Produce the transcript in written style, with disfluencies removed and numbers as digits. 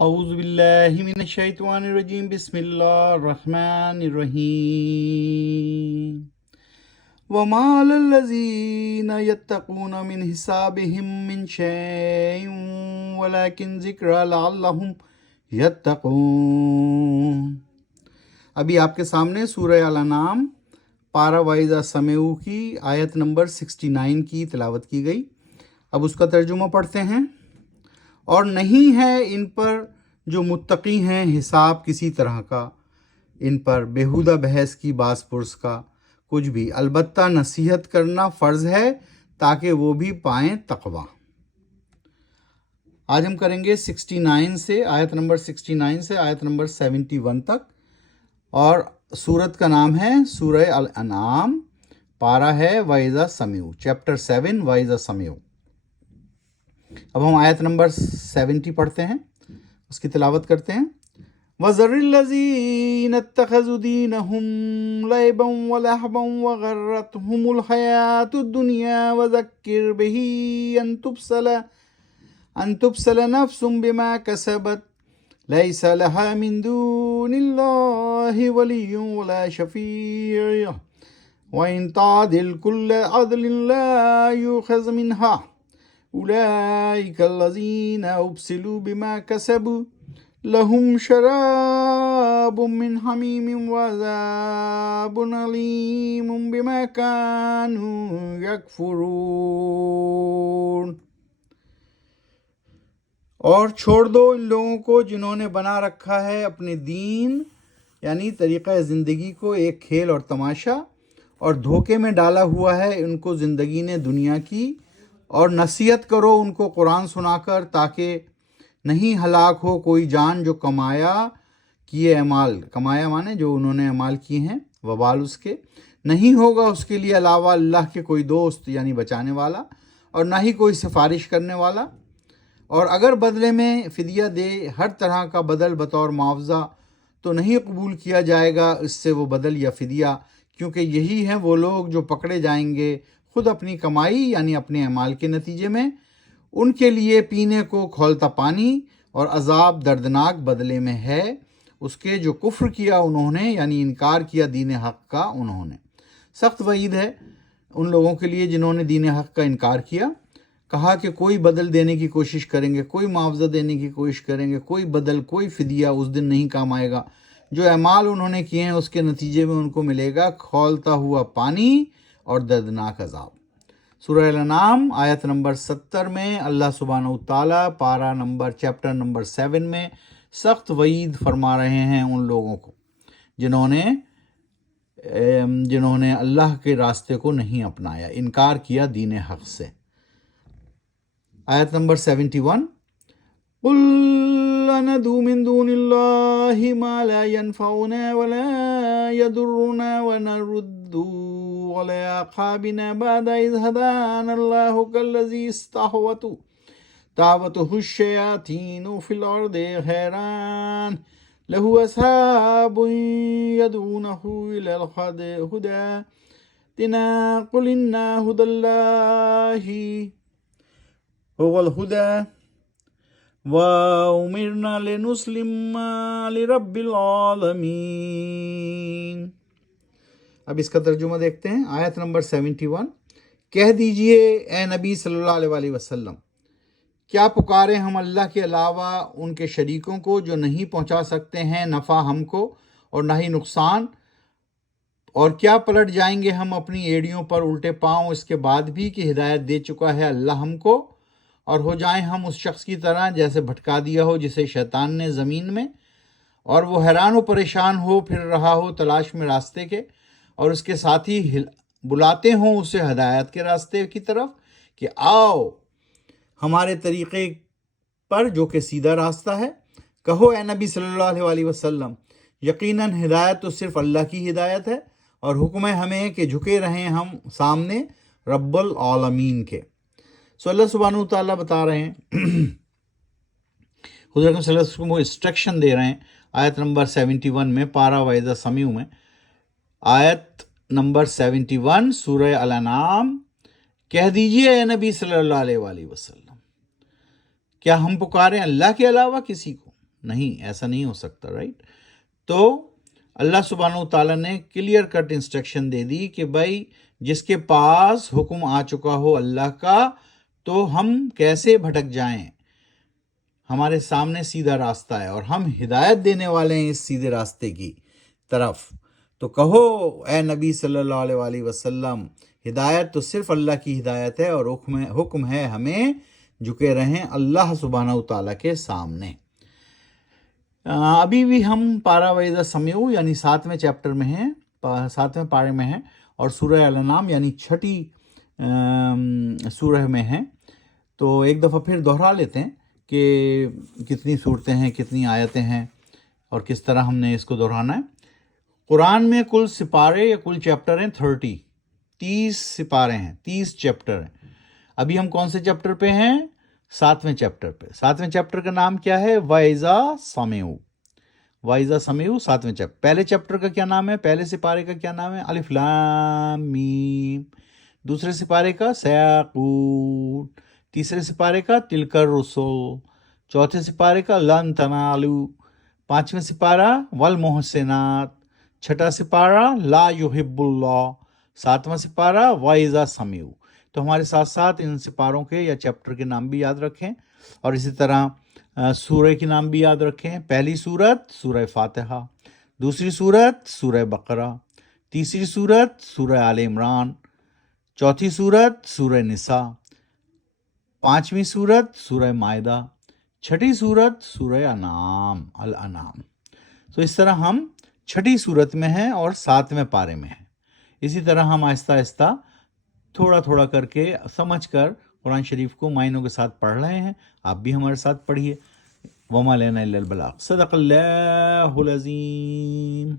اعوذ باللہ من الشیطان الرجیم بسم اللہ الرحمن الرحیم وما للذین یتقون من حسابهم من شیء ولکن ذکر لعلہم یتقون۔ ابھی آپ کے سامنے سورہ الانعام پارہ وَإِذَا سَمِعُوا کی آیت نمبر 69 کی تلاوت کی گئی۔ اب اس کا ترجمہ پڑھتے ہیں۔ اور نہیں ہے ان پر جو متقی ہیں حساب کسی طرح کا، ان پر بیہودہ بحث کی باز پرس کا کچھ بھی، البتہ نصیحت کرنا فرض ہے تاکہ وہ بھی پائیں تقوی۔ آج ہم کریں گے 69 سے آیت نمبر 69 سے آیت نمبر 71 تک، اور سورت کا نام ہے سورہ الانعام، پارہ ہے وَإِذَا سَمِعُوا، چیپٹر 7 وَإِذَا سَمِعُوا۔ اب ہم آیت نمبر 70 پڑھتے ہیں، اس کی تلاوت کرتے ہیں۔ وَذَرِ الَّذِينَ اتَّخَذُوا دِينَهُمْ لَعِبًا وَلَهْوًا وَغَرَّتْهُمُ الْحَيَاةُ الدُّنْيَا وَذَكِّرْ بِهِ أَن تُبْصَلَ نَفْسٌ بِمَا كَسَبَتْ لَيْسَ لَهَا مِن دُونِ اللَّهِ وَلِيٌّ وَلَا شَفِيعٌ وَإِن تَعْدِلْ كُلَّ عَدْلٍ لَا يُؤْخَذْ مِنْهَا أولئك الذين أبسلوا بما كسبوا لهم شراب من حميم وعذاب أليم بما كانوا يكفرون۔ اور چھوڑ دو ان لوگوں کو جنہوں نے بنا رکھا ہے اپنے دین یعنی طریقہ زندگی کو ایک کھیل اور تماشا، اور دھوکے میں ڈالا ہوا ہے ان کو زندگی نے دنیا کی، اور نصیحت کرو ان کو قرآن سنا کر تاکہ نہیں ہلاک ہو کوئی جان جو کمایا مانے جو انہوں نے اعمال کیے ہیں، وبال اس کے نہیں ہوگا اس کے لیے علاوہ اللہ کے کوئی دوست یعنی بچانے والا، اور نہ ہی کوئی سفارش کرنے والا۔ اور اگر بدلے میں فدیہ دے ہر طرح کا بدل بطور معاوضہ تو نہیں قبول کیا جائے گا اس سے وہ بدل یا فدیہ، کیونکہ یہی ہیں وہ لوگ جو پکڑے جائیں گے خود اپنی کمائی یعنی اپنے اعمال کے نتیجے میں۔ ان کے لیے پینے کو کھولتا پانی اور عذاب دردناک بدلے میں ہے اس کے جو کفر کیا انہوں نے یعنی انکار کیا دین حق کا انہوں نے۔ سخت وعید ہے ان لوگوں کے لیے جنہوں نے دین حق کا انکار کیا۔ کہا کہ کوئی بدل دینے کی کوشش کریں گے، کوئی معاوضہ دینے کی کوشش کریں گے، کوئی بدل کوئی فدیہ اس دن نہیں کام آئے گا۔ جو اعمال انہوں نے کیے ہیں اس کے نتیجے میں ان کو ملے گا کھولتا ہوا پانی اور دردناک عذاب۔ سورہ الانعام آیت نمبر 70 میں اللہ سبحانہ وتعالیٰ چیپٹر نمبر 7 میں سخت وعید فرما رہے ہیں ان لوگوں کو جنہوں نے اللہ کے راستے کو نہیں اپنایا، انکار کیا دین حق سے۔ آیت نمبر 71۔ قُلْ أَنَدْعُو مِن دُونِ اللَّهِ مَا لَا يَنفَعُنَا وَلَا يَضُرُّنَا وَنَرُدُّ عَلَىٰ أَعْقَابِنَا بَعْدَ إِذْ هَدَانَا اللَّهُ كَالَّذِي اسْتَهْوَتْهُ الشَّيَاطِينُ فِي الْأَرْضِ حَيْرَانٌ لَهُ أَصْحَابٌ يَدْعُونَهُ إِلَى الْهُدَى ائْتِنَا قُلْ إِنَّ هُدَى اللَّهِ هُوَ الْهُدَى وَأُمِرْنَا لِنُسْلِمَ لِرَبِّ الْعَالَمِينَ۔ اب اس کا ترجمہ دیکھتے ہیں، آیت نمبر 71۔ کہہ دیجئے اے نبی صلی اللہ علیہ وسلم، کیا پکارے ہم اللہ کے علاوہ ان کے شریکوں کو جو نہیں پہنچا سکتے ہیں نفع ہم کو اور نہ ہی نقصان، اور کیا پلٹ جائیں گے ہم اپنی ایڑیوں پر الٹے پاؤں اس کے بعد بھی کہ ہدایت دے چکا ہے اللہ ہم کو، اور ہو جائیں ہم اس شخص کی طرح جیسے بھٹکا دیا ہو جسے شیطان نے زمین میں، اور وہ حیران و پریشان ہو پھر رہا ہو تلاش میں راستے کے، اور اس کے ساتھی بلاتے ہوں اسے ہدایت کے راستے کی طرف کہ آؤ ہمارے طریقے پر جو کہ سیدھا راستہ ہے۔ کہو اے نبی صلی اللہ علیہ وسلم، یقیناً ہدایت تو صرف اللہ کی ہدایت ہے، اور حکم ہے ہمیں کہ جھکے رہیں ہم سامنے رب العالمین کے۔ اللہ سبحانہ تعالیٰ بتا رہے ہیں، حضور اکرم صلی اللہ علیہ وسلم کو انسٹرکشن دے رہے ہیں آیت نمبر 71 میں، پارہ وَإِذَا سَمِعُوا میں، آیت نمبر 71 سورہ الانعام۔ کہہ دیجئے اے نبی صلی اللہ علیہ وسلم، کیا ہم پکاریں اللہ کے علاوہ کسی کو؟ نہیں، ایسا نہیں ہو سکتا، رائٹ؟ تو اللہ سبحانہ تعالیٰ نے کلیئر کٹ انسٹرکشن دے دی کہ بھائی جس کے پاس حکم آ چکا ہو اللہ کا تو ہم کیسے بھٹک جائیں، ہمارے سامنے سیدھا راستہ ہے اور ہم ہدایت دینے والے ہیں اس سیدھے راستے کی طرف. تو کہو اے نبی صلی اللہ علیہ وآلہ وسلم، ہدایت تو صرف اللہ کی ہدایت ہے، اور حکم ہے ہمیں جھکے رہیں اللہ سبحانہ تعالیٰ کے سامنے. ابھی بھی ہم پارہ وَإِذَا سَمِعُوا یعنی 7ویں چیپٹر میں ہیں، 7ویں پارے میں ہیں، اور سورہ الانعام یعنی 6 سورہ میں ہیں. تو ایک دفعہ پھر دوہرا لیتے ہیں کہ کتنی صورتیں ہیں، کتنی آیتیں ہیں، اور کس طرح ہم نے اس کو دہرانا ہے. قرآن میں کل سپارے یا کل چیپٹر ہیں 30 سپارے ہیں، 30 چیپٹر ہیں. ابھی ہم کون سے چیپٹر پہ ہیں؟ 7ویں چیپٹر پہ. 7ویں چیپٹر کا نام کیا ہے؟ وَإِذَا سَمِعُوا. وَإِذَا سَمِعُوا 7ویں چیپٹر. پہلے چیپٹر کا کیا نام ہے؟ پہلے سپارے کا کیا نام ہے؟ الف لام میم. دوسرے سپارے کا سیاقون. تیسرے سپارے کا تلک الرسل. چوتھے سپارے کا لن تنالوا. 5واں سپارہ والمحسنات. 6واں سپارہ لا یحب اللہ. 7واں سپارہ وَإِذَا سَمِعُوا. تو ہمارے ساتھ ساتھ ان سپاروں کے یا چیپٹر کے نام بھی یاد رکھیں، اور اسی طرح سورہ کے نام بھی یاد رکھیں. پہلی سورت سورہ فاتحہ، دوسری سورت سورہ بقرہ، تیسری سورت سورہ آل عمران، چوتھی سورت سورہ نساء، 5ویں سورت سورہ مائدہ، 6ٹھی سورت سورہ الانعام. تو اس طرح ہم 6ٹھی سورت میں ہیں اور 7ویں پارے میں ہیں. اسی طرح ہم آہستہ آہستہ تھوڑا تھوڑا کر کے سمجھ کر قرآن شریف کو معنوں کے ساتھ پڑھ رہے ہیں. آپ بھی ہمارے ساتھ پڑھیے. وما لینا الا البلاغ. صدق اللہ العظیم.